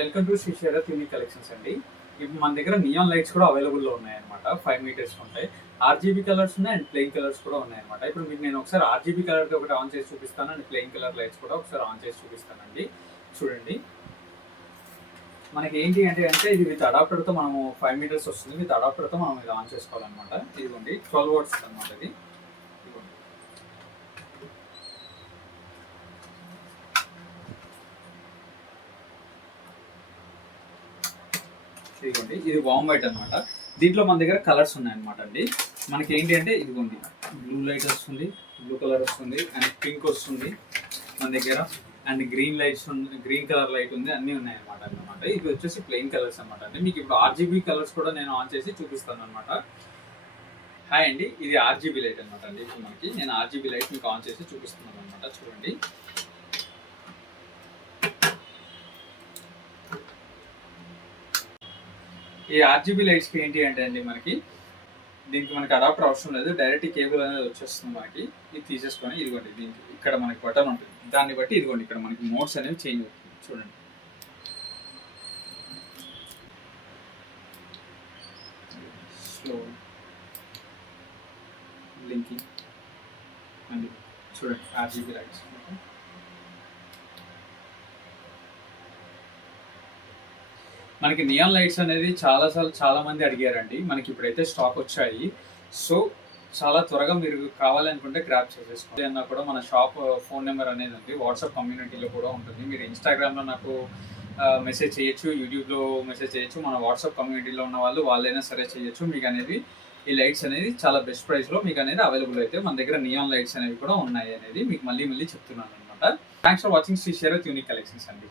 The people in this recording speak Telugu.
Welcome to Shri Sharat unique collections అండి. ఇప్పుడు మన దగ్గర నియాన్ లైట్స్ కూడా అవైలబుల్లో ఉన్నాయన్నమాట. 5 మీటర్స్ ఉంటాయి. ఆర్జీబీ కలర్స్ ఉన్నాయి అండ్ ప్లెయిన్ కలర్స్ కూడా ఉన్నాయన్నమాట. ఇప్పుడు మీకు నేను ఒకసారి ఆర్జీబీ కలర్ది ఒకటి ఆన్ చేసి చూపిస్తాను అండ్ ప్లెయిన్ కలర్ లైట్స్ కూడా ఒకసారి ఆన్ చేసి చూపిస్తానండి. చూడండి, మనకి ఏంటి అంటే ఇది విత్ అడాప్టర్తో మనము 5 మీటర్స్ వస్తుంది. విత్ అడాప్టర్తో మనం ఇది ఆన్ చేసుకోవాలన్నమాట. ఇదిగోండి 12 వాట్స్ అనమాట. ఇది ఇదిగోండి, ఇది వామ్ వైట్ అనమాట. దీంట్లో మన దగ్గర కలర్స్ ఉన్నాయన్నమాట అండి. మనకి ఏంటి అంటే ఇదిగోండి, బ్లూ లైట్ వస్తుంది, బ్లూ కలర్ వస్తుంది అండ్ పింక్ వస్తుంది మన దగ్గర, and green lights green colour light ఉంది, అన్నీ ఉన్నాయన్నమాట. ఇది వచ్చేసి ప్లెయిన్ కలర్స్ అనమాట అండి. మీకు ఇప్పుడు ఆర్జీబీ కలర్స్ కూడా నేను ఆన్ చేసి చూపిస్తాను అనమాట. హాయ్ అండి, ఇది ఆర్జీబీ లైట్ అనమాట అండి. ఇప్పుడు మనకి నేను ఆర్జీబీ లైట్ మీకు ఆన్ చేసి చూపిస్తున్నాను అనమాట. చూడండి, ఈ ఆర్జీబీ లైట్స్కి ఏంటి అంటే అండి, దీనికి మనకి అడాప్టర్ అవసరం లేదు. డైరెక్ట్ కేబుల్ అనేది వచ్చేస్తుంది మనకి. ఇది తీసేసుకొని ఇదిగోండి, దీనికి ఇక్కడ మనకి బటన్ ఉంటుంది. దాన్ని బట్టి ఇదిగోండి ఇక్కడ మనకి మోడ్స్ అనేవి చేంజ్ అవుతుంది. చూడండి, స్లో బ్లింకింగ్ అండి. చూడండి ఆర్జీబీ లైట్స్. మనకి నియాన్ లైట్స్ అనేది చాలా మంది అడిగారండి. మనకి ఇప్పుడైతే స్టాక్ వచ్చాయి. సో చాలా త్వరగా మీరు కావాలనుకుంటే గ్రాప్ చేసేసుకోండి. అన్నా కూడా మన షాప్ ఫోన్ నెంబర్ అనేది ఉంది. వాట్సాప్ కమ్యూనిటీలో కూడా ఉంటుంది. మీరు ఇన్స్టాగ్రామ్లో నాకు మెసేజ్ చేయొచ్చు, యూట్యూబ్లో మెసేజ్ చేయొచ్చు. మన వాట్సాప్ కమ్యూనిటీలో ఉన్న వాళ్ళైనా సరే చేయొచ్చు. మీకు అనేది ఈ లైట్స్ అనేది చాలా బెస్ట్ ప్రైస్లో మీకు అనేది అవైలబుల్ అయితే మన దగ్గర నియాన్ లైట్స్ అనేవి కూడా ఉన్నాయి అనేది మీకు మళ్ళీ చెప్తున్నాను అనమాట. Thanks for watching Shri Sharat unique collections అండి.